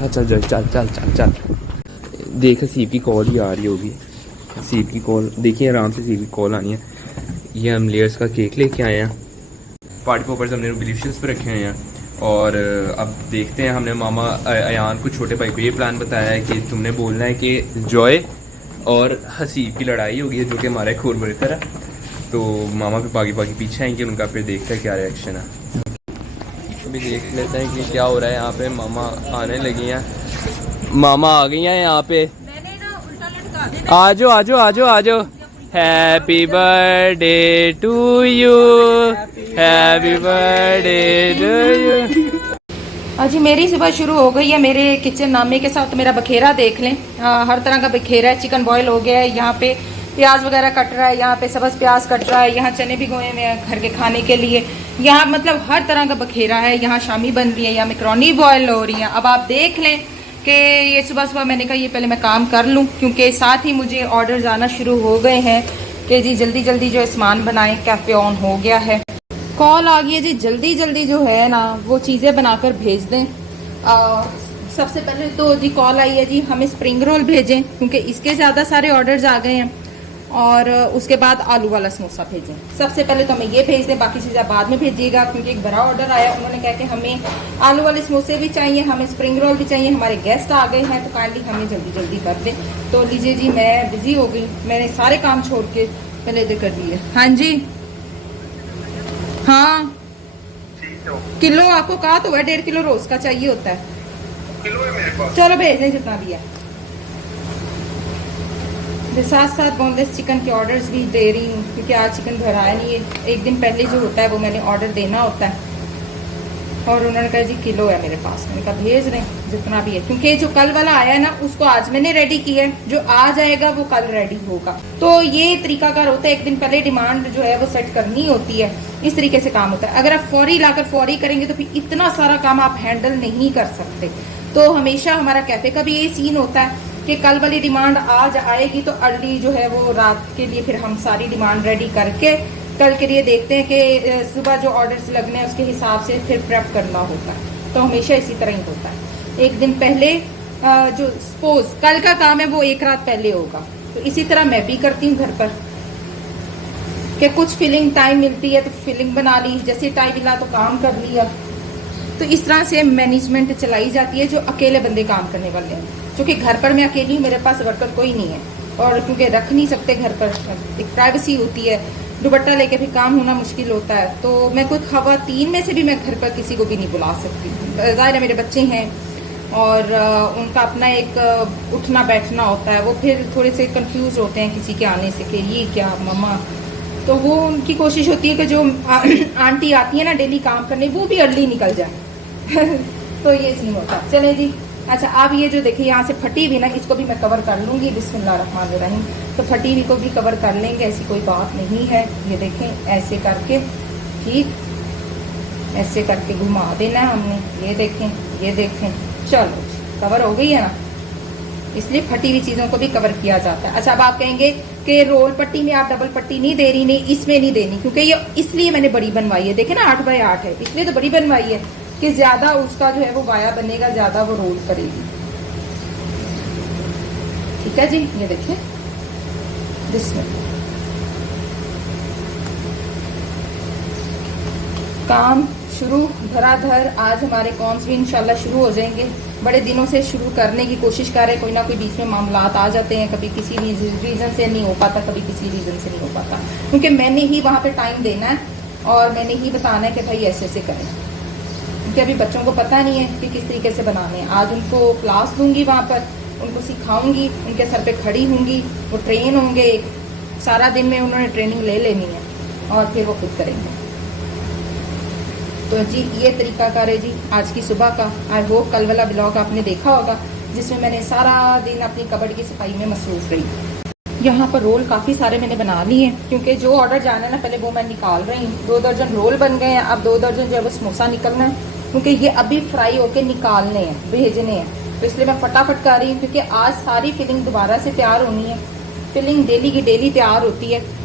अच्छा चल चल चल चल चल चल। देख हसीब की कॉल ही आ रही होगी। हसीब की कॉल देखिए, आराम से हसीब की कॉल आनी है। ये हम लेयर्स का केक लेके आए हैं, पार्टी पॉपर्स हमने डिलीशियस पे रखे हुए हैं। और अब देखते हैं, हमने मामा अयान को, छोटे भाई को ये प्लान बताया है कि तुमने बोलना है कि जॉय और हसीब की लड़ाई होगी, जो कि हमारा खून वर्कर है। तो मामा पे बाकी बाकी पीछे आएंगे उनका, फिर देखते हैं क्या रिएक्शन है। अभी देख लेते हैं कि क्या हो रहा है यहाँ पे। मामा आने लगी हैं, मामा आ गई हैं यहाँ पे। आ जाओ आ जाओ आ जाओ आ जाओ। Happy birthday to you, happy birthday to you. जी मेरी सुबह शुरू हो गई है मेरे किचन नामे के साथ। मेरा बखेरा देख लें, हर तरह का बखेरा है। चिकन बॉयल हो गया है, यहाँ पे प्याज वगैरह कट रहा है, यहाँ पे सब्ज़ प्याज कट रहा है, यहाँ चने भिगोए हुए हैं घर के खाने के लिए। यहाँ मतलब हर तरह का बखेरा है। यहाँ शामी बन रही है, यहाँ मैकरोनी बॉयल हो रही है। अब आप देख लें कि ये सुबह सुबह मैंने कहा ये पहले मैं काम कर लूँ, क्योंकि साथ ही मुझे ऑर्डर्स आना शुरू हो गए हैं कि जी जल्दी जल्दी जो सामान बनाएं, कैफ़े ऑन हो गया है। कॉल आ गई है जी, जल्दी जल्दी जो है ना वो चीज़ें बनाकर भेज दें। सबसे पहले तो जी कॉल आई है जी हमें स्प्रिंग रोल भेजें, क्योंकि इसके ज़्यादा सारे ऑर्डर्स आ गए हैं। और उसके बाद आलू वाला समोसा भेजें। सबसे पहले तो हमें ये भेज दें, बाकी चीज़ें बाद में भेजिएगा, क्योंकि एक बड़ा ऑर्डर आया। उन्होंने कहा कि हमें आलू वाले समोसे भी चाहिए, हमें स्प्रिंग रोल भी चाहिए, हमारे गेस्ट आ गए हैं, तो काइंडली हमें जल्दी जल्दी कर दें। तो लीजिए जी, मैं बिज़ी हो गई, मैंने सारे काम छोड़ के पहले इधर कर दिए। हाँ जी, हाँ किलो आपको कहा तो है, 1.5 किलो रोज का चाहिए होता है। किलो है मेरे पास, चलो भेज दें जितना भी है। साथ साथ बोनलेस चिकन के ऑर्डर्स भी दे रही हूँ, क्योंकि आज चिकन भराया नहीं है। एक दिन पहले जो होता है वो मैंने ऑर्डर देना होता है। और उन्होंने कहा जी किलो है मेरे पास, मैंने कहा भेज रहे जितना भी है, क्योंकि जो कल वाला आया है ना उसको आज मैंने रेडी किया है, जो आज आएगा वो कल रेडी होगा। तो ये तरीकाकार होता है, एक दिन पहले डिमांड जो है वो सेट करनी होती है। इस तरीके से काम होता है। अगर आप फौरी लाकर फौरी करेंगे तो फिर इतना सारा काम आप हैंडल नहीं कर सकते। तो हमेशा हमारा कैफे का भी ये सीन होता है कि कल वाली डिमांड आज आएगी, तो अर्ली जो है वो रात के लिए फिर हम सारी डिमांड रेडी करके कल के लिए देखते हैं कि सुबह जो ऑर्डर्स लगने हैं उसके हिसाब से फिर प्रेप करना होता है। तो हमेशा इसी तरह ही होता है। एक दिन पहले जो सपोज कल का काम है वो एक रात पहले होगा। तो इसी तरह मैं भी करती हूँ घर पर कि कुछ फिलिंग टाइम मिलती है तो फिलिंग बना ली, जैसे टाइम मिला तो काम कर लिया। तो इस तरह से मैनेजमेंट चलाई जाती है जो अकेले बंदे काम करने वाले हैं। क्योंकि घर पर मैं अकेली हूँ, मेरे पास वर्कर कोई नहीं है, और क्योंकि रख नहीं सकते घर पर, एक प्राइवेसी होती है, दुपट्टा लेके भी काम होना मुश्किल होता है। तो मैं कोई खवातीन में से भी मैं घर पर किसी को भी नहीं बुला सकती। ज़ाहिर है मेरे बच्चे हैं और उनका अपना एक उठना बैठना होता है, वो फिर थोड़े से कंफ्यूज होते हैं किसी के आने से कि ये क्या मम्मा। तो वो उनकी कोशिश होती है कि जो आंटी आती है ना डेली काम करने, वो भी अर्ली निकल जाए। तो ये सीन होता है। चले जी, अच्छा अब ये जो देखिए यहाँ से फटी भी ना, इसको भी मैं कवर कर लूँगी बिस्मिल्लाहिर्रहमानिर्रहीम। तो फटी हुई को भी कवर कर लेंगे, ऐसी कोई बात नहीं है। ये देखें ऐसे करके, ठीक ऐसे करके घुमा देना है हमने। ये देखें, चलो कवर हो गई है ना। इसलिए फटी हुई चीज़ों को भी कवर किया जाता है। अच्छा अब आप कहेंगे कि रोल पट्टी में आप डबल पट्टी नहीं दे रही, नहीं इसमें नहीं देनी, क्योंकि ये इसलिए मैंने बड़ी बनवाई है। देखें ना 8 बाय 8 है, इसलिए तो बड़ी बनवाई है कि ज़्यादा उसका जो है वो वाया बनेगा, ज़्यादा वो रोल करेगी। ठीक है जी, ये देखें जिसमें काम शुरू धराधर। आज हमारे कॉम्स भी इंशाल्लाह शुरू हो जाएंगे। बड़े दिनों से शुरू करने की कोशिश कर रहे, कोई ना कोई बीच में मामलात आ जाते हैं, कभी किसी रीज़न से नहीं हो पाता, कभी किसी रीज़न से नहीं हो पाता, क्योंकि मैंने ही वहाँ पे टाइम देना है और मैंने ही बताना है कि भाई ऐसे ऐसे करें, क्योंकि अभी बच्चों को पता नहीं है कि किस तरीके से बनाने हैं। आज उनको क्लास दूंगी, वहाँ पर उनको सिखाऊंगी, उनके सर पे खड़ी होंगी, वो ट्रेन होंगे। सारा दिन में उन्होंने ट्रेनिंग ले लेनी है और फिर वो खुद करेंगे। तो जी ये तरीकाकार है जी आज की सुबह का। आई होप कल वाला ब्लॉग आपने देखा होगा, जिसमें मैंने सारा दिन अपनी कबर्ड की सफाई में मसरूफ रही। यहाँ पर रोल काफ़ी सारे मैंने बना लिए हैं, क्योंकि जो ऑर्डर जाना है ना पहले वो मैं निकाल रही हूँ। 2 दर्जन रोल बन गए हैं, अब 2 दर्जन जो है वो समोसा निकलना है, क्योंकि ये अभी फ्राई होके निकालने हैं, भेजने हैं। तो इसलिए मैं फटाफट कर रही हूँ, क्योंकि आज सारी फिलिंग दोबारा से तैयार होनी है। फिलिंग डेली की डेली तैयार होती है,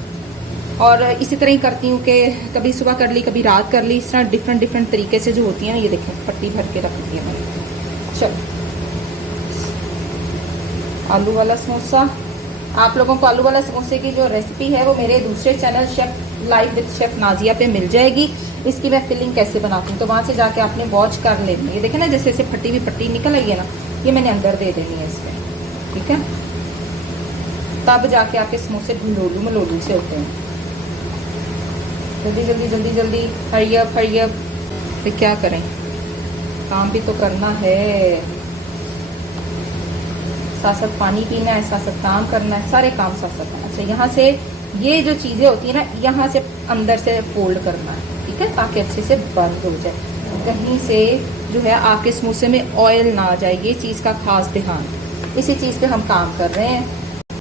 और इसी तरह ही करती हूँ कि कभी सुबह कर ली, कभी रात कर ली। इस तरह डिफरेंट तरीके से जो होती है ना, ये देखें पट्टी भर के रख दी है मैंने। चलो आलू वाला समोसा। आप लोगों को आलू वाला समोसे की जो रेसिपी है वो मेरे दूसरे channel chef live with chef Nazia पे मिल जाएगी। इसकी मैं फिलिंग कैसे बनाती हूँ तो वहाँ से जाके आपने वॉच कर लेनी है। देखें ना जैसे जैसे फटी हुई पट्टी निकल आई है ना, ये मैंने अंदर दे देनी है इसमें, ठीक है। तब जाके आपके समोसे लोलू मलोलू से होते हैं। जल्दी जल्दी जल्दी जल्दी, हरी अप हरी अप। फिर क्या करें, काम भी तो करना है, साथ साथ पानी पीना है, साथ साथ काम करना है, सारे काम साथ साथ। अच्छा, यहाँ से ये जो चीज़ें होती है ना, यहाँ से अंदर से फोल्ड करना है, ठीक है, ताकि अच्छे से बंद हो जाए, कहीं से जो है आपके समोसे में ऑयल ना आ जाए। ये चीज़ का खास ध्यान, इसी चीज़ पे हम काम कर रहे हैं।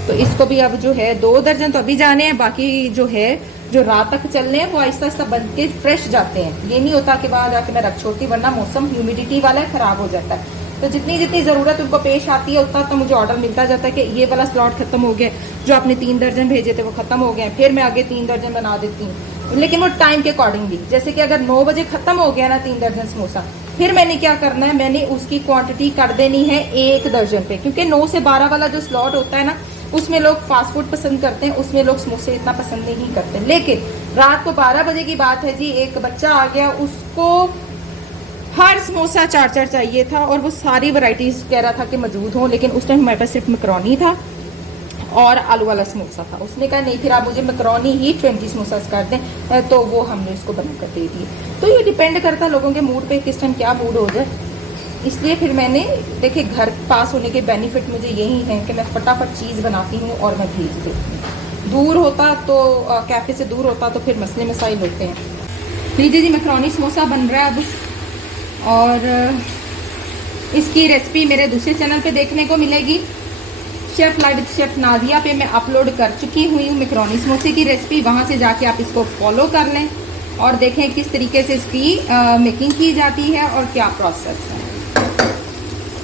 तो इसको भी अब जो है 2 दर्जन तो अभी जाने हैं, बाकी जो है जो रात तक चलने हैं वो आहिस्ता आहिस्ता बन के फ्रेश जाते हैं। ये नहीं होता कि वहाँ जाके मैं रख छोड़ती, वरना मौसम ह्यूमिडिटी वाला है, ख़राब हो जाता है। तो जितनी जितनी ज़रूरत उनको पेश आती है उतना तो मुझे ऑर्डर मिलता जाता है कि ये वाला स्लॉट खत्म हो गया, जो आपने 3 दर्जन भेजे थे वो खत्म हो गए, फिर मैं आगे 3 दर्जन बना देती हूँ। लेकिन वो टाइम के अकॉर्डिंगली, जैसे कि अगर 9 बजे खत्म हो गया ना 3 दर्जन समोसा, फिर मैंने क्या करना है, मैंने उसकी क्वांटिटी कर देनी है 1 दर्जन पे, क्योंकि 9 से 12 वाला जो स्लॉट होता है ना, उसमें लोग फास्ट फूड पसंद करते हैं, उसमें लोग समोसे इतना पसंद नहीं करते। लेकिन रात को 12 बजे की बात है जी, एक बच्चा आ गया, उसको हर समोसा 4-4 चाहिए था और वो सारी वैरायटीज कह रहा था कि मौजूद हों, लेकिन उस टाइम हमारे पास सिर्फ मैकरोनी था और आलू वाला समोसा था। उसने कहा नहीं, फिर आप मुझे मैकरोनी ही 20 समोसा कर दें, तो वो हमने उसको बनाकर दे दिए। तो ये डिपेंड करता है लोगों के मूड पे, किस टाइम क्या मूड हो जाए। इसलिए फिर मैंने देखिए, घर पास होने के बेनिफिट मुझे यही है कि मैं फटाफट चीज़ बनाती हूँ और मैं भेज देती हूँ। दूर होता तो कैफ़े से दूर होता तो फिर मसले मसाइल होते हैं। लीजिए जी, मैकरोनी समोसा बन रहा है अब, और इसकी रेसिपी मेरे दूसरे चैनल पे देखने को मिलेगी। Chef live with chef Nazia पे मैं अपलोड कर चुकी हुई हूँ मैकरोनी समोसे की रेसिपी। वहाँ से जाके आप इसको फॉलो कर लें और देखें किस तरीके से इसकी मेकिंग की जाती है और क्या प्रोसेस है,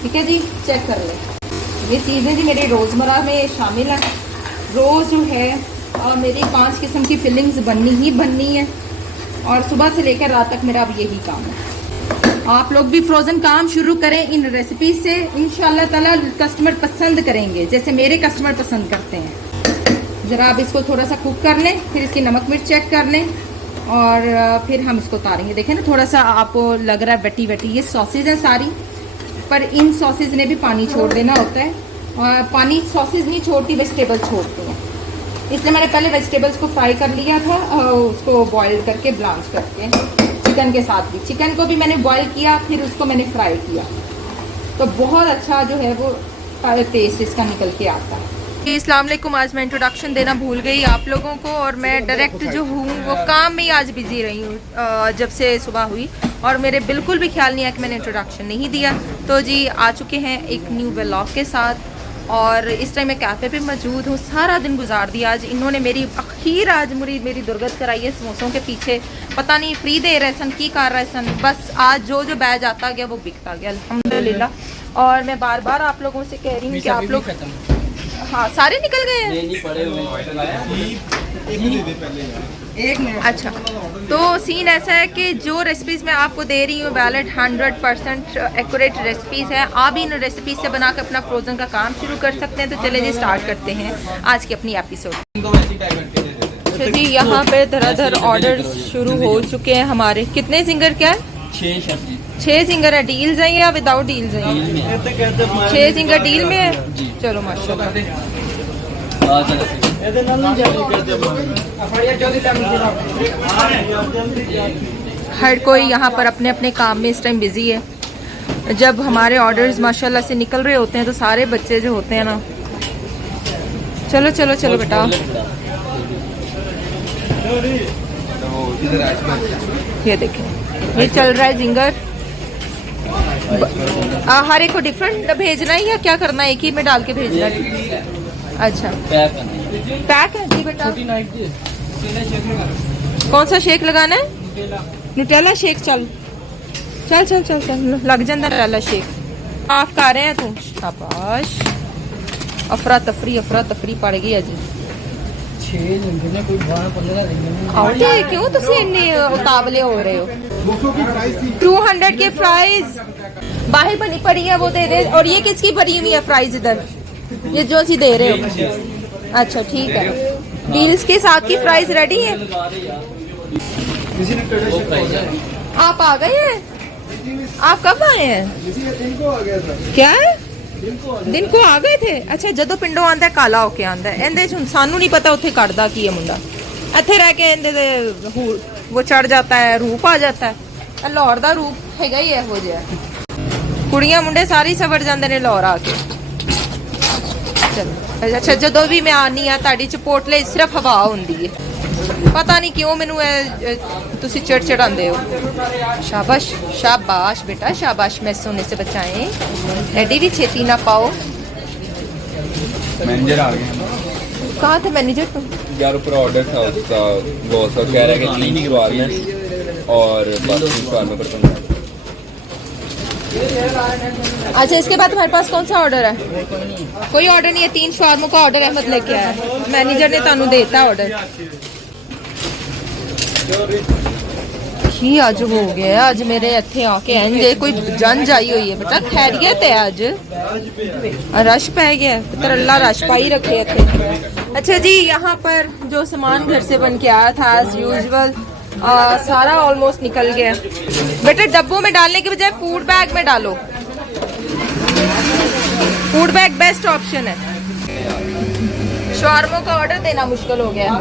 ठीक है जी। चेक कर लें। ये चीज़ें जी मेरे रोज़मर्रा में शामिल हैं। रोज़ जो है मेरी 5 किस्म की फिलिंग्स बननी ही बननी है, और सुबह से लेकर रात तक मेरा अब यही काम है। आप लोग भी फ्रोज़न काम शुरू करें इन रेसिपी से, इंशाल्लाह ताला कस्टमर पसंद करेंगे जैसे मेरे कस्टमर पसंद करते हैं। ज़रा आप इसको थोड़ा सा कुक कर लें, फिर इसकी नमक मिर्च चेक कर लें और फिर हम इसको उतारेंगे। देखें ना, थोड़ा सा आपको लग रहा है वेटी वेटी, ये सॉसेज हैं सारी, पर इन सॉसेज ने भी पानी छोड़ देना होता है, और पानी सॉसेज नहीं छोड़ती, वेजिटेबल छोड़ती हैं। इसलिए मैंने पहले वेजिटेबल्स को फ्राई कर लिया था, उसको बॉईल करके ब्लांच करके। चिकन के साथ भी, चिकन को भी मैंने बॉईल किया, फिर उसको मैंने फ्राई किया, तो बहुत अच्छा जो है वो टेस्ट इसका निकल के आता है। अस्सलाम वालेकुम। आज मैं इंट्रोडक्शन देना भूल गई आप लोगों को, और मैं डायरेक्ट जो हूँ वो काम में ही आज बिजी रही हूँ जब से सुबह हुई, और मेरे बिल्कुल भी ख्याल नहीं है कि मैंने इंट्रोडक्शन नहीं दिया। तो जी आ चुके हैं एक न्यू व्लॉग के साथ, और इस टाइम मैं कैफ़े पे मौजूद हूँ। सारा दिन गुजार दिया आज इन्होंने मेरी आज मेरी दुर्गत कराई है समोसों के पीछे। पता नहीं फ्री दे रहे सन, की कर रहे सन, बस आज जो जो बैच आता गया वो बिकता गया अल्हम्दुलिल्लाह। और मैं बार बार आप लोगों से कह रही हूँ कि आप लोग, हाँ सारे निकल गए हैं, एक मिनट। अच्छा, तो सीन ऐसा है कि जो रेसिपीज़ मैं आपको दे रही हूँ वैलिड 100% एक्यूरेट रेसिपीज़ हैं। आप इन रेसिपीज़ से बनाकर अपना फ्रोज़न का काम शुरू कर सकते हैं। तो चले जी स्टार्ट करते हैं आज की अपनी एपिसोड। अच्छा जी, यहाँ पे धड़ाधड़ ऑर्डर शुरू हो चुके हैं हमारे। कितने सिंगर क्या है? 6 सिंगर है। डील्स हैं या विदाउट डील्स हैं? 6 सिंगर डील में है। चलो माशाल्लाह। हर कोई यहाँ पर अपने अपने काम में इस टाइम बिजी है। जब हमारे ऑर्डर्स माशाल्लाह से निकल रहे होते हैं तो सारे बच्चे जो होते हैं ना, चलो चलो चलो बेटा, ये देखें ये चल रहा है जिंगर। हर एक को डिफरेंट भेजना है या क्या करना है? एक ही में डाल के भेजना है? अच्छा पैक है जी बेटा। कौन सा शेक लगाना है? Nutella shake. चल चल चल चल चल लग जाता न्यूटेला शेक। आप कर रहे हैं तू, शाबाश। अफरा तफरी पड़ गई अजी। क्यों तुसी इन्ने उतावले हो रहे हो? 200 के फ्राइज बाहर बनी पड़ी है, वो दे दे। और ये किसकी भरी हुई है फ्राइज? इधर ये जो सी दे रहे हो। अच्छा ठीक है, डील्स के साथ की प्राइस रेडी है। आप आ गए हैं? आप कब आए हैं? क्या है? दिन को आ गए थे। अच्छा, ਜਦੋਂ ਪਿੰਡੋਂ ਆਂਦਾ ਕਾਲਾ ਹੋ ਕੇ ਆਂਦਾ, ਇਹਦੇ ਚ ਸਾਨੂੰ ਨਹੀਂ ਪਤਾ ਉੱਥੇ ਕੱਢਦਾ ਕੀ ਹੈ ਮੁੰਡਾ। ਇੱਥੇ ਰਹਿ ਕੇ ਇਹਦੇ ਦੇ वो चढ़ जाता है, रूप आ जाता है। लाहौर ਦਾ रूप ਹੈਗਾ ਹੀ ਇਹੋ ਜਿਹਾ। ਕੁੜੀਆਂ ਮੁੰਡੇ ਸਾਰੇ ਸਵਰ ਜਾਂਦੇ ਨੇ ਲਾਹੌਰ ਆ ਕੇ। ਚਲੋ ਅੱਛਾ, ਜਦੋਂ ਵੀ ਮੈਂ ਆਨੀ ਆ ਤੁਹਾਡੀ ਚਪੋਟਲੇ ਸਿਰਫ ਹਵਾ ਹੁੰਦੀ ਹੈ, ਪਤਾ ਨਹੀਂ ਕਿਉਂ ਮੈਨੂੰ ਤੁਸੀਂ ਚਿੜ ਚੜਾਉਂਦੇ ਹੋ। शाबाश शाबाश बेटा शाबाश, मैं सोने से बचाएं। एडी भी छेती ना पाओ। मैनेजर आ गए। कहाँ थे मैनेजर तुम? यार ऊपर ऑर्डर था उसका, बॉस और कह रहा है कि 3 शवार में और बस 3 शवार में पर 15। अच्छा, इसके बाद तुम्हारे पास कौन सा ऑर्डर है? कोई ऑर्डर नहीं है। 3 शवारमों का ऑर्डर अहमद लेके आया, मैनेजर ने तुहानू देता ऑर्डर। की अज हो गया, अज मेरे इत्थे आके इंज कोई जंज आई हुई है। बेटा खैरियत है? अज रश पै गया, तरल्ला रश पाई रखे इत्थे। अच्छा जी, यहाँ पर जो सामान घर से बन के आया था एज यूजुअल सारा ऑलमोस्ट निकल गया। बेटा डब्बों में डालने के बजाय फूड बैग में डालो। फूड बैग बेस्ट ऑप्शन है। शवारमों का ऑर्डर देना मुश्किल हो गया है।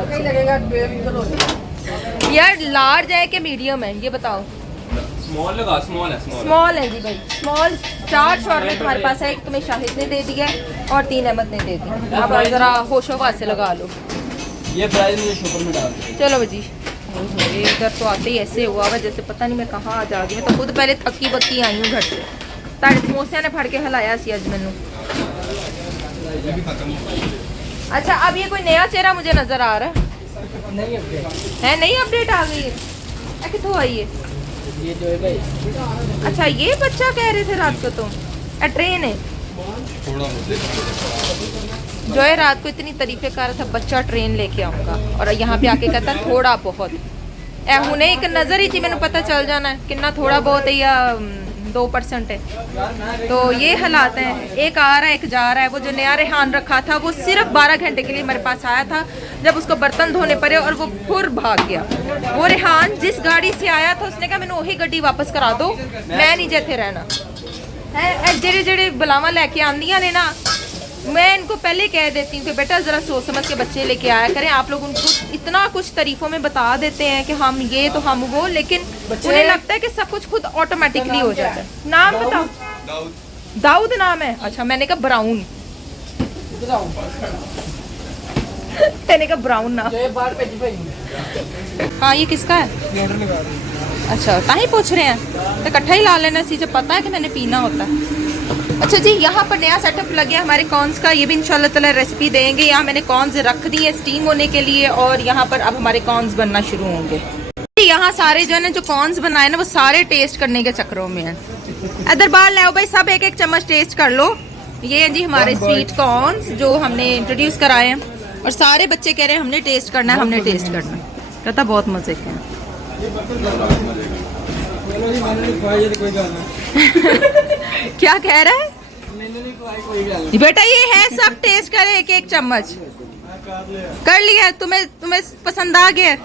यार लार्ज है कि मीडियम है ये बताओ? स्मॉल लगा, स्मॉल है। स्मॉल है जी भाई, स्मॉल। 4 शॉर्मे तुम्हारे पास है, एक तुम्हें शाहिद ने दे दिया और 3 अहमद ने दे दी। अब जरा होशो से लगा लो। ये प्राइस मुझे शॉपर में डाल दो। चलो जी, इधर तो आते ही ऐसे हुआ हुआ जैसे पता नहीं मैं कहाँ आ जा गई। मैं तो खुद पहले थकी बकी आई हूँ घर से। ताड़े समोसिया ने फड़ के हिलाया सी अज मैनू। अच्छा, अब ये कोई नया चेहरा मुझे नजर आ रहा है? नई अपडेट आ गई है। कितों आई है? ये जो है भाई। अच्छा, ये बच्चा कह रहे थे रात को तुम? ट्रेन है जो है रात को इतनी तारीफें कर रहा था, बच्चा ट्रेन लेके आऊंगा, और यहाँ पे आके कहता थोड़ा बहुत। हुणे एक नजर ही मैंने पता चल जाना है कितना थोड़ा बहुत है या 2% है। तो ये हालात हैं, एक आ रहा है एक जा रहा है। वो जो नया रेहान रखा था वो सिर्फ 12 घंटे के लिए मेरे पास आया था, जब उसको बर्तन धोने पड़े और वो फुर भाग गया। वो रेहान जिस गाड़ी से आया था उसने कहा मैंने वही गड्डी वापस करा दो, मैं नहीं जेथे रहना है। जेड़े जेड़े बुलावा लैके आंदियां ने ना, मैं इनको पहले कह देती हूँ कि बेटा ज़रा सोच समझ के बच्चे लेके आया करें। आप लोग उनको इतना कुछ तारीफों में बता देते हैं कि हम ये तो हम वो, लेकिन उन्हें लगता है कि सब कुछ खुद ऑटोमेटिकली हो जाता है। नाम बताओ। दाऊद नाम है? अच्छा, मैंने कहा ब्राउन। मैंने कहा ब्राउन नाम। हाँ, ये किसका है? अच्छा, ताही पूछ रहे हैं तो इकट्ठा ही ला लेना सी, जब पता है कि मैंने पीना होता है। अच्छा जी, यहाँ पर नया सेटअप लग गया हमारे कॉर्न्स का, ये भी इंशाल्लाह ताला रेसिपी देंगे। यहाँ मैंने कॉर्न्स रख दी है स्टीम होने के लिए, और यहाँ पर अब हमारे कॉर्न्स बनना शुरू होंगे। यहाँ सारे जो है ना जो कॉर्न्स बनाए ना वो सारे टेस्ट करने के चक्करों में है। इधर बाहर लाओ भाई, सब एक एक चम्मच टेस्ट कर लो। ये हैं जी हमारे स्वीट कॉर्न्स जो हमने इंट्रोड्यूस कराए हैं, और सारे बच्चे कह रहे हैं हमने टेस्ट करना है, हमने टेस्ट करना है। कहता बहुत मजे के हैं। क्या कह रहा है बेटा? ये है सब टेस्ट करे एक एक चम्मच कर लिया। तुम्हें पसंद आ गया?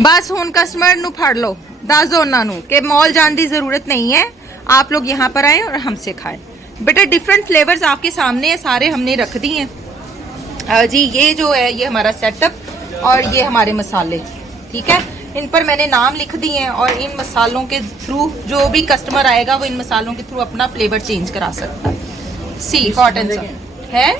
बस हुन कस्टमर नु फड़ लो, दस दो उन्होंने कि मॉल जाने की जरूरत नहीं है, आप लोग यहाँ पर आए और हमसे खाएं। बेटा डिफरेंट फ्लेवर्स आपके सामने है, सारे हमने रख दिए हैं जी। ये जो है ये हमारा सेटअप और ये हमारे मसाले, ठीक है। इन पर मैंने नाम लिख दिए हैं, और इन मसालों के थ्रू जो भी कस्टमर आएगा वो इन मसालों के थ्रू अपना फ्लेवर चेंज करा सकता है। सी हॉट एंड है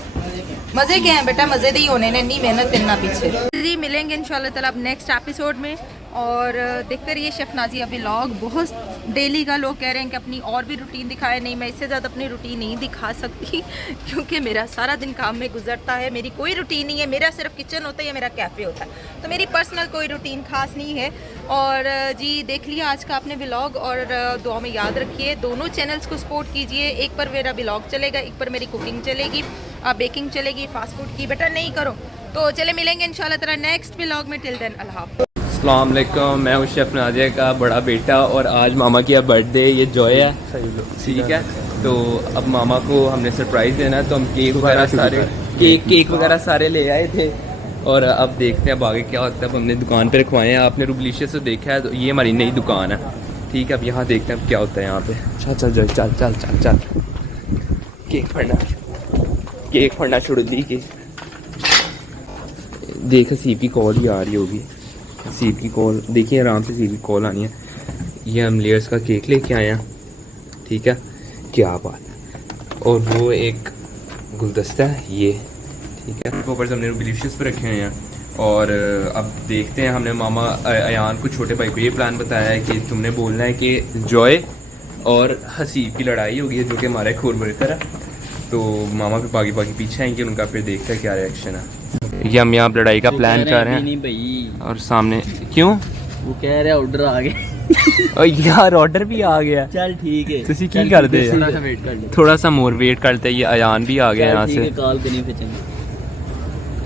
मजे के हैं बेटा, मजे ही होने ने, नहीं मेहनत करना पीछे जी। मिलेंगे इंशाल्लाह ताला अब नेक्स्ट एपिसोड में, और देखते रहिए शेफ नाज़िया व्लॉग। बहुत डेली का लोग कह रहे हैं कि अपनी और भी रूटीन दिखाए। नहीं, मैं इससे ज़्यादा अपनी रूटीन नहीं दिखा सकती क्योंकि मेरा सारा दिन काम में गुजरता है। मेरी कोई रूटीन नहीं है, मेरा सिर्फ किचन होता है या मेरा कैफ़े होता है, तो मेरी पर्सनल कोई रूटीन खास नहीं है। और जी देख लिया आज का आपने व्लॉग, और दुआ में याद रखिए दोनों चैनल्स को सपोर्ट कीजिए। एक पर मेरा व्लॉग चलेगा, एक पर मेरी कुकिंग चलेगी, बेकिंग चलेगी, फास्ट फूड की। बेटा नहीं करो तो चले मिलेंगे इंशाल्लाह ताला नेक्स्ट व्लॉग में। टिल देन अल्लाह हाफ़िज़। अस्सलाम वालेकुम, मैं हूँ शेफ नाज़िया का बड़ा बेटा, और आज मामा की बर्थडे। ये जॉय है, ठीक है। तो अब मामा को हमने सरप्राइज़ देना है, तो हम केक वगैरह सारे ले आए थे। और अब देखते हैं अब आगे क्या होता है। अब हमने दुकान पे रखवाए हैं, आपने रूबलिशियस से देखा है, तो ये हमारी नई दुकान है। ठीक है, अब यहाँ देखते हैं अब क्या होता है यहाँ पे। चल चल चल चल चल चल केक फड़ना छोड़ दी कि देख हसीब की कॉल ही आ रही होगी। हसीब की कॉल देखिए, आराम से हसीब की कॉल आनी है। ये हम लेयर्स का केक लेके आए हैं। ठीक है, क्या बात है। और वो एक गुलदस्ता है ये। ठीक है, ऊपर हमने रूबलिशियस पे रखे हुए हैं। और अब देखते हैं, हमने मामा अयान को, छोटे भाई को ये प्लान बताया है कि तुमने बोलना है कि जॉय और हसीब की लड़ाई होगी, जो कि हमारा एक वर्कर है। तो मामा फिर बाकी पीछे आएंगे उनका, फिर देखते हैं क्या रिएक्शन है। ये हम यहाँ लड़ाई का प्लान कर रहे हैं। नहीं भाई, और सामने क्यों वो कह रहे ऑर्डर आ गए। और यार ऑर्डर भी आ गया। चल ठीक है, तुसी की करते हैं? थोड़ा सा वेट कर ले, थोड़ा सा मोर वेट करते हैं। ये अयान भी आ गया यहाँ से। कॉल करनी फिर चलेंगे।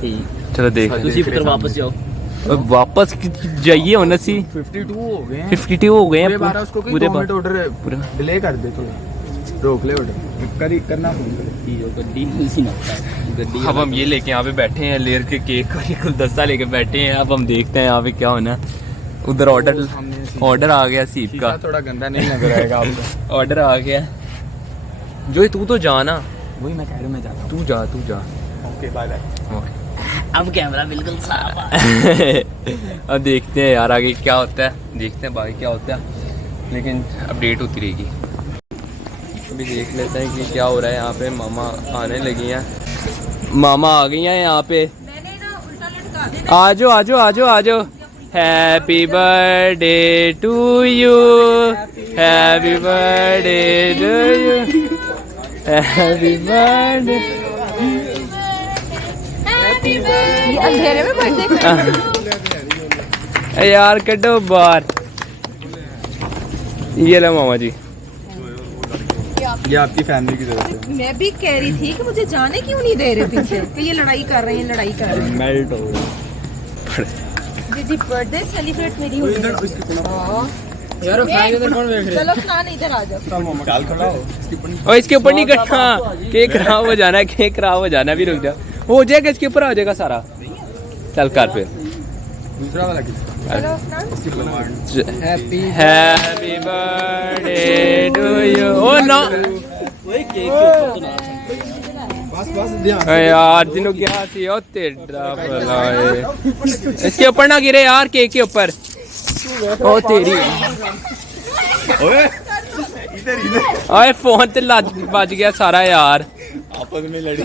ठीक, चलो देख तुसी फिर वापस जाओ। और वापस जाइए होना सी 52 हो गए हैं। 52 हो गए हैं उसको पूरे 2 मिनट ऑर्डर पूरा डिले कर दे, थोड़ा रोक ले ऑर्डर करना फोन गड्डी अब हम ये लेके यहाँ पे बैठे हैं, लेयर के केक और ये गुलदस्ता लेके बैठे हैं। अब हम देखते हैं यहाँ पे क्या होना। उधर ऑर्डर आ गया सीप का। थोड़ा गंदा नहीं लग रहेगा आपको। ऑर्डर आ गया। जो तू तो जा ना, वही मैं कह रहा हूँ, मैं जाता तू जा। Okay bye bye. ओके, अब कैमरा बिल्कुल साफ है। अब देखते हैं यार आगे क्या होता है, देखते हैं बाकी क्या होता है, लेकिन अपडेट होती रहेगी। अभी देख लेते हैं कि क्या हो रहा है यहाँ पे। मामा आने लगी हैं, मामा आ गई हैं यहाँ पे। आजो। Happy birthday to you, happy birthday to you, happy birthday. अंधेरे में बर्थडे यार कटो बाहर। ये लो मामा जी, ये आपकी फैमिली की तरफ से। मैं भी कह रही थी कि मुझे जाने क्यों नहीं दे रहे पीछे, कि ये लड़ाई कर रहे हैं। मेल्ट हो गया। जी बर्थडे सेलिब्रेट मेरी हो गई। यार फ्राई इधर कौन देख चलो खान इधर आ जाओ। काल खड़ा हो। और इसके ऊपर नहीं करना, केक खराब हो जाना है, केक खराब हो जाना। भी रुक जा, हो जाएगा, इसके ऊपर आ जाएगा सारा। चल कर फिर दूसरा वाला किसका? चलो Afnan, happy birthday to you. Oh no वही केक के ऊपर तो ना। बस ध्यान। यार दिनों क्या सी ओ तेरा भला है। इसके ऊपर ना गिरे यार, केक के ऊपर। ओ तेरी ओए इधर ओए फोन ते बज गया सारा यार। आपस में लड़ी।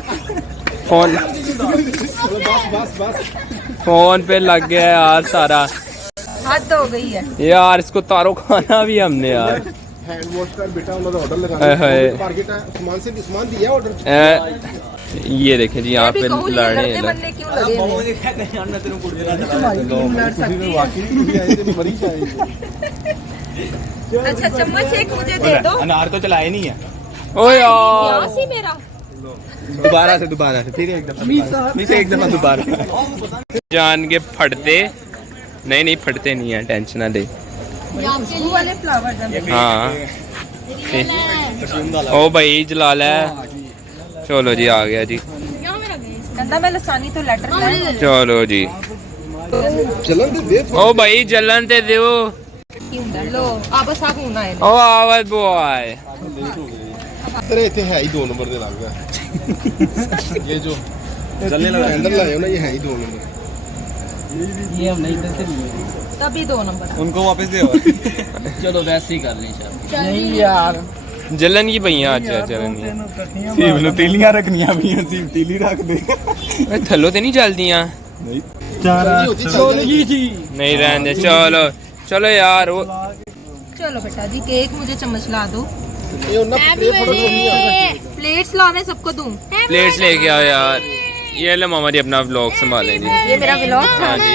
फोन बस फोन पे लग गया यार सारा। हद हो गई है यार इसको तारो खाना भी हमने यार। हैंड वॉश कर बेटा, उन्होंने ऑर्डर लगा टारगेट है, सामान दिया ऑर्डर। ये देखें जी यहाँ पे लड़ने बनने क्यों लगे हुए? अच्छा चम्मच एक मुझे दे दो। अनार तो चलाए नहीं है। ओ यार सी मेरा दोबारा से फिर एक दफा दोबारा। जान के फटते नहीं फटते नहीं है, टेंशन ना ले। वो वाले फ्लावर्स हाँ ओ भाई जलाल है। चलो जी आ गया जी। कहता मैं लसानी तो लेटर चलो जी। ओ भाई जलन ते दो। लो आपस आप होना है। ओ आवाज बॉय तेरे इतने है ही 2 नंबर दे लग गया। ये जो चलने लगा अंदर लाए हो ना, ये है ही 2 नंबर। ये हम नहीं करते नहीं। तभी 2 नंबर उनको वापस दे। चलो वैसे ही कर लें शायद। नहीं यार जलन की भैया आज जलन सीव नु तीलियां रखनियां भी हैं, सीव तीली रख दे। की थल्लो ते नहीं चलदियां नहीं नहीं रहने दे। चलो यार वो चलो बेटा जी केक मुझे चम्मच ला दो। ये उन्ना प्लेट्स ला मैं सबको दूं। प्लेट्स लेके आओ यार। ये लो मामा जी अपना व्लॉग संभालें जी। ये मेरा व्लॉग था। हाँ जी।